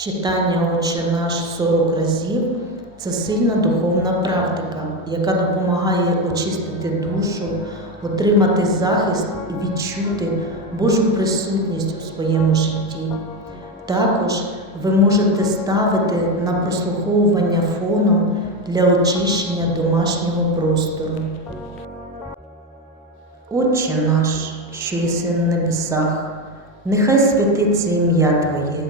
Читання Отче наш 40 разів це сильна духовна практика, яка допомагає очистити душу, отримати захист і відчути Божу присутність у своєму житті. Також ви можете ставити на прослуховування фоном для очищення домашнього простору. Отче наш, що єси в небесах, нехай святиться ім'я Твоє,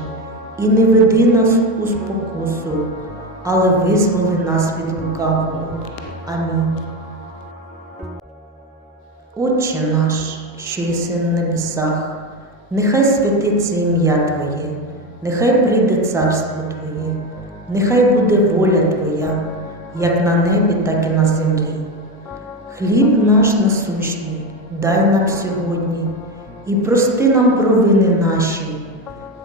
і не веди нас у спокусу, але визволи нас від лукавого. Амінь. Отче наш, що єси в небесах, нехай святиться ім'я Твоє, нехай прийде царство Твоє, нехай буде воля Твоя, як на небі, так і на землі. Хліб наш насущний, дай нам сьогодні і прости нам провини наші,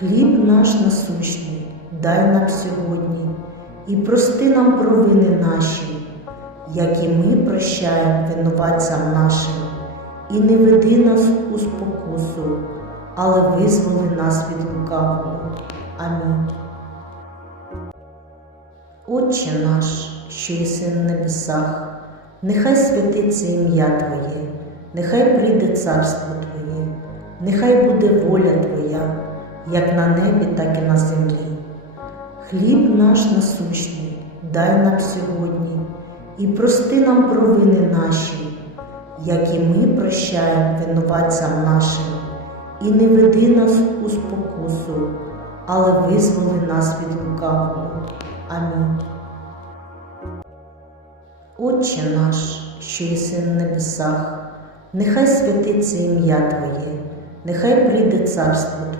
Хліб наш насущний, дай нам сьогодні і прости нам провини наші, як і ми прощаємо винуватцям нашим, і не веди нас у спокусу, але визволи нас від лукавого. Амінь. Отче наш, що єси в небесах, нехай святиться ім'я Твоє, нехай прийде царство Твоє, нехай буде воля Твоя, як на небі, так і на землі. Хліб наш насущний, дай нам сьогодні, і прости нам провини наші, як і ми прощаємо винуватцям нашим, і не веди нас у спокусу, але визволи нас від лукавого. Амінь. Отче наш, що єси на небесах, нехай святиться ім'я Твоє, нехай прийде царство Твоє,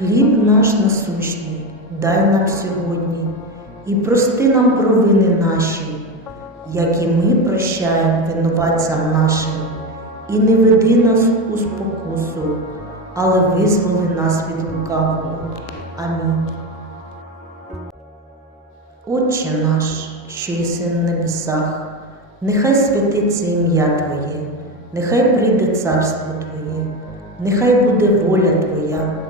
Хліб наш насущний, дай нам сьогодні і прости нам провини наші, як і ми прощаємо винуватцям нашим, і не веди нас у спокусу, але визволи нас від лукавого. Амінь. Отче наш, що єси на небесах, нехай святиться ім'я Твоє, нехай прийде царство Твоє, нехай буде воля Твоя,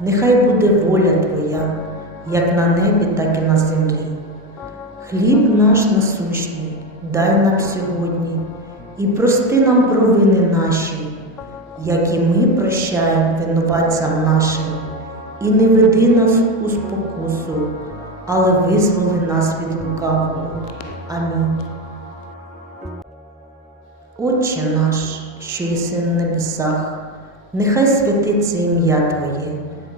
нехай буде воля Твоя, як на небі, так і на землі. Хліб наш насущний, дай нам сьогодні і прости нам провини наші, як і ми прощаємо винуватцям нашим, і не веди нас у спокусу, але визволи нас від лукавого. Амінь. Отче наш, що єси на небесах, нехай святиться ім'я Твоє,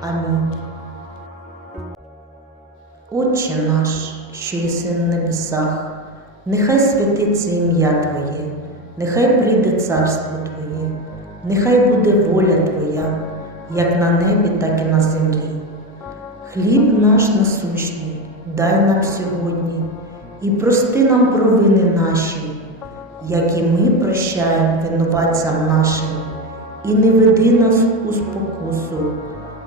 Амінь. Отче наш, що єси на небесах, нехай святиться ім'я Твоє, нехай прийде царство Твоє, нехай буде воля Твоя, як на небі, так і на землі. Хліб наш насущний, дай нам сьогодні і прости нам провини наші, як і ми прощаємо винуватцям нашим, і не веди нас у спокусу,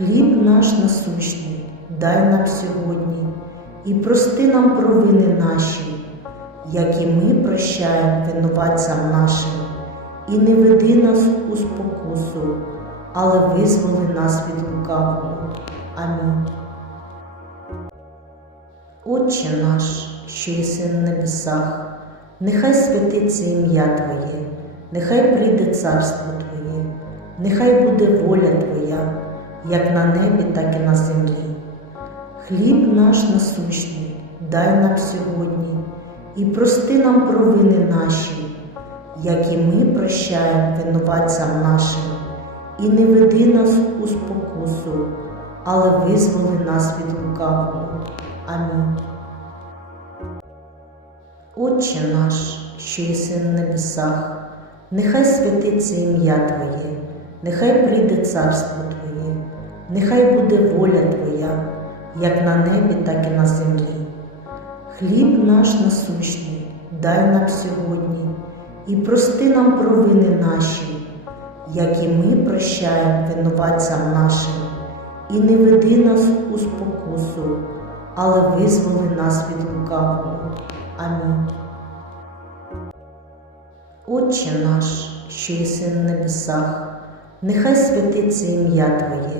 Хліб наш насущний, дай нам сьогодні і прости нам провини наші, як і ми прощаємо винуватцям нашим, і не веди нас у спокусу, але визволи нас від лукавого. Амінь. Отче наш, що єси на небесах, нехай святиться ім'я Твоє, нехай прийде царство Твоє, нехай буде воля Твоя, як на небі, так і на землі. Хліб наш насущний, дай нам сьогодні і прости нам провини наші, як і ми прощаємо винуватцям нашим, і не веди нас у спокусу, але визволи нас від лукавого. Амінь. Отче наш, що єси на небесах, нехай святиться ім'я Твоє, нехай прийде царство Твоє, нехай буде воля Твоя, як на небі, так і на землі. Хліб наш насущний, дай нам сьогодні і прости нам провини наші, як і ми прощаємо винуватцям нашим, і не веди нас у спокусу, але визволи нас від лукавого. Амінь. Отче наш, що єси на небесах, нехай святиться ім'я Твоє,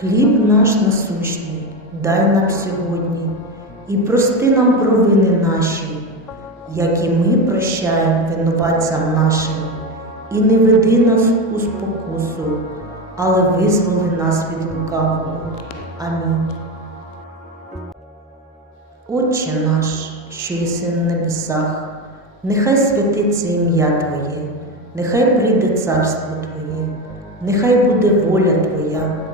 Хліб наш насущний, дай нам сьогодні і прости нам провини наші, як і ми прощаємо винуватцям нашим, і не веди нас у спокусу, але визволи нас від лукавого. Амінь. Отче наш, що єси на небесах, нехай святиться ім'я Твоє, нехай прийде царство Твоє, нехай буде воля Твоя,